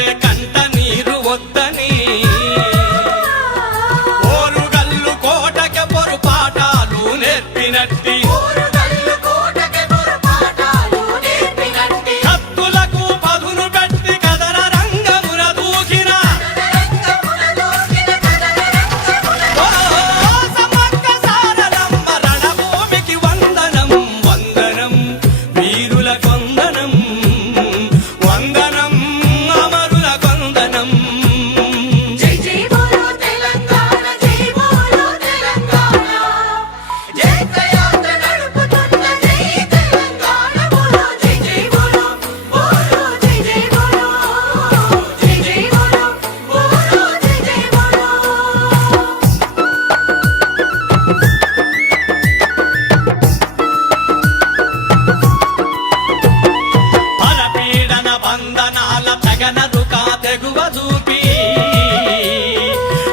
ఉంటే కంట నీరు వద్దని ఓరుగల్లు కోటకి పొరుపాటాలు నేర్పినట్టి కత్తులకు పదును పెట్టి కదర రంగమున దూకిన సమక్క సారలమ్మ రణభూమికి వందనం వందనం వీరుల కొందనం వందనం అమరుల కొందనం. జై జై బోలో తెలంగాణ జై బోలో తెలంగాణ జయయాత్ర నడుపుతున్న జై తెలంగాణ బోలో జై జై బోలో బోలో జై జై బోలో జై జై బోలో బోలో జై జై బోలో. పరపీడన బంధనాల తగనదుకా తెగువ చూపి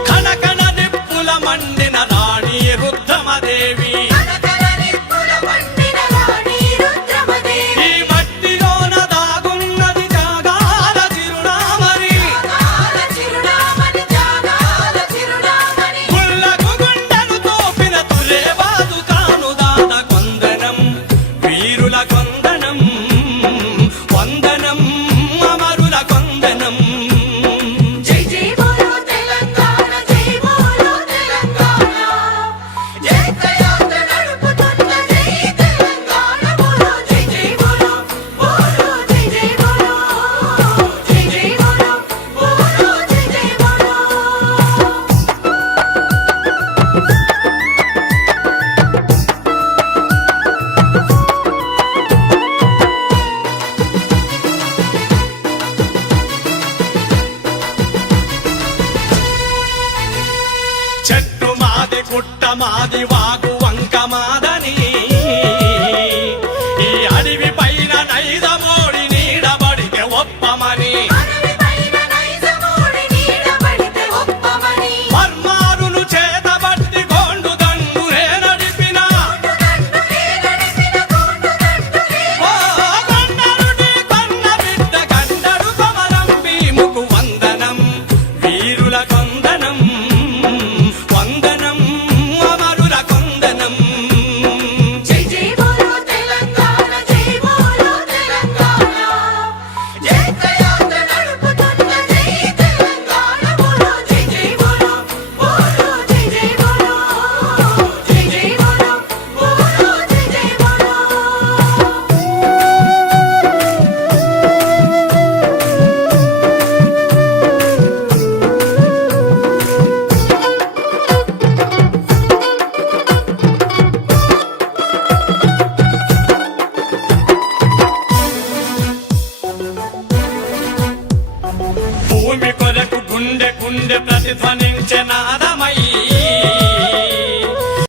కనకన నిప్పుల మండిన రాణి రుద్రమదేవి కనకన నిప్పుల పండిన రాణి రుద్రమదేవి ఈ మట్టిలోన దాగున్నది త్యాగాల చిరునామని త్యాగాల చిరునామని త్యాగాల చిరునామని గుళ్ళకు గుండెలు తోపిన తులేబాదు కాను దాత కొందనం వీరుల కొందనం వందనం అమరుల కొందనం. జై జై బోలో తెలంగాణ జై బోలో తెలంగాణ జయయాత్ర నడుపుతున్న జై తెలంగాణ బోలో జై జై బోలో బోలో జై జై బోలో జై జై బోలో బోలో జై జై బోలో. చెట్టు మాది పుట్ట మాది వాగు వంక మాదని ఈ అడవి పైన నైదమోడి నీడబడితే ఒప్పమని అడవి పైన నైజమోడి నీడబడితే ఒప్పమని మర్మారును చేతబట్టి గోండు దండునే నడిపిన దండునే నడిపిన గోండు దండునే ఓ గండరుడి కన్న బిడ్డ గండరు కొమరం భీముకు వందనం వీరుల కొందనం వందనం అమరుల కొందనం. జై జై బోలో తెలంగాణ జై బోలో తెలంగాణ జయయాత్ర నడుపుతున్న జై తెలంగాణ బోలో జై జై బోలో బోలో జై జై బోలో జై జై బోలో బోలో జై జై బోలో. భూమి కొరకు గుండె గుండె ప్రతిధ్వనించే నాదమై